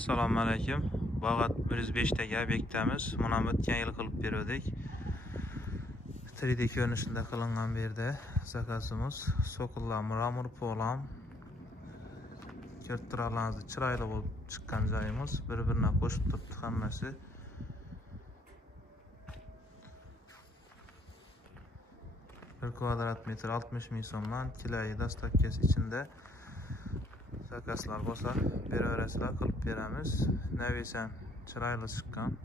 Assalomu alaykum. Bag'at 105 dagi obyektimiz. Mana o'tgan yil qilib berdik. 3D ko'rinishida qilingan bu yerda zakazimiz. So'qillar mramor polam. Ko'rtiralaringizni chiroyli bo'lib chiqqan joyimiz. Bir-biriga qo'shib turibdi hammasi. Bir kvadrat metr 60 ming so'mdan tilay dastavkasi ichida zakazlar bo'lsa beraverasizlar, qilib beramiz. Navisan chiroyli chiqqan.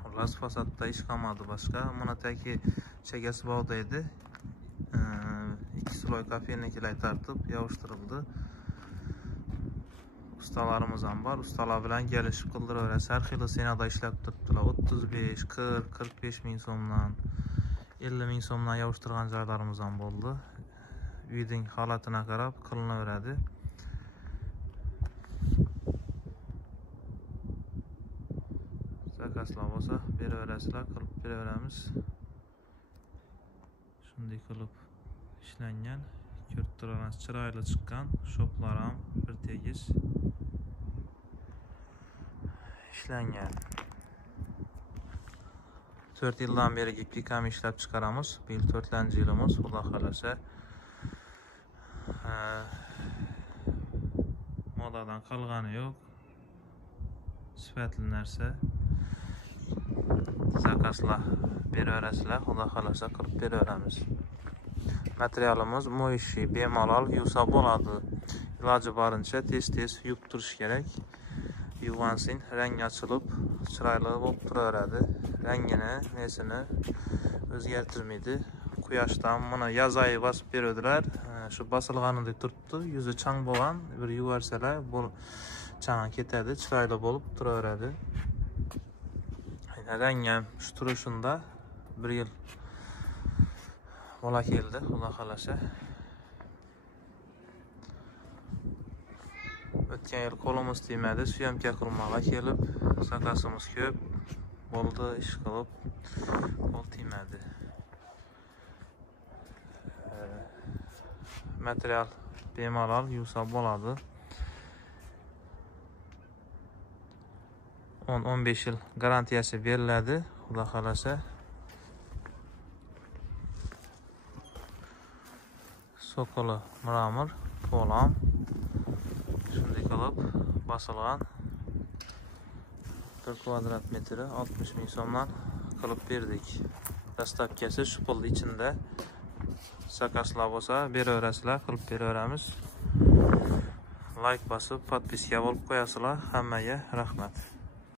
Xullas fasadda ish qolmadi boshqa. Mana taki chegasi bog'da edi. 2 sloy kafeniklar tartib yog'ishtirildi. Ustalarimiz ham bor. Ustalar bilan kelishib qildiraverasiz. Har xil senada ishlab turibdilar. 35, 40, 45 ming so'mdan 50 ming so'mdan yog'ishtirgan joylarimiz ham bo'ldi. Uyning holatini qarab qilinaveradi. Zakazlar bo'lsa beraverasizlar, qilib beraveramiz. Shunday qilib ishlangan, ko'rib turasiz, chiroyli chiqqan. Shoplar ham bir tegiz ishlangan. 4 yildan beri gipkam ishlab chiqaramiz. Bu yil 4-yilimiz, xudo xolasa. Modadan qolgani yo'q. Sifatli narsa. Zakazlar beraverasizlar, xudo xolasa qilib beraveramiz. Materialimiz mo'yishi bemalol yuvsa bo'ladi. Iloji boricha tez-tez yuvib turish kerak. Yuvgansin rangi ochilib, chiroyli bo'lib turaveradi. Rangini, nesini o'zgartirmaydi. Quyoshdan mana yoz oyi bosib beradilar. Shu bosilganidek turibdi, yuzi chang bo'lgan, bir yuvarsalar, bu chang ketadi, chiroyli bo'lib turaveradi. Rangi ham shu turishunda 1 yil bo'la keldi, xudo xolasa. O'tgan yil qo'limiz tegmadi, syomka qilmoqqa kelib, zakazimiz ko'p bo'ldi, ish qilib qo'l tegmadi. Material bemalol yuvsa bo'ladi. 10-15 yil garantiyasi beriladi, xudo xolasa. So'qili mramor polam shunday qilib bosilgan. 1 kvadrat metri 60 ming so'mdan qilib berdik. Dastavkasi shu pul ichida. Zakazlar bo'lsa beraverasizlar, qilib beraveramiz. Like bosib, podpiska bo'lib qo'yasizlar. Hammaga rahmat.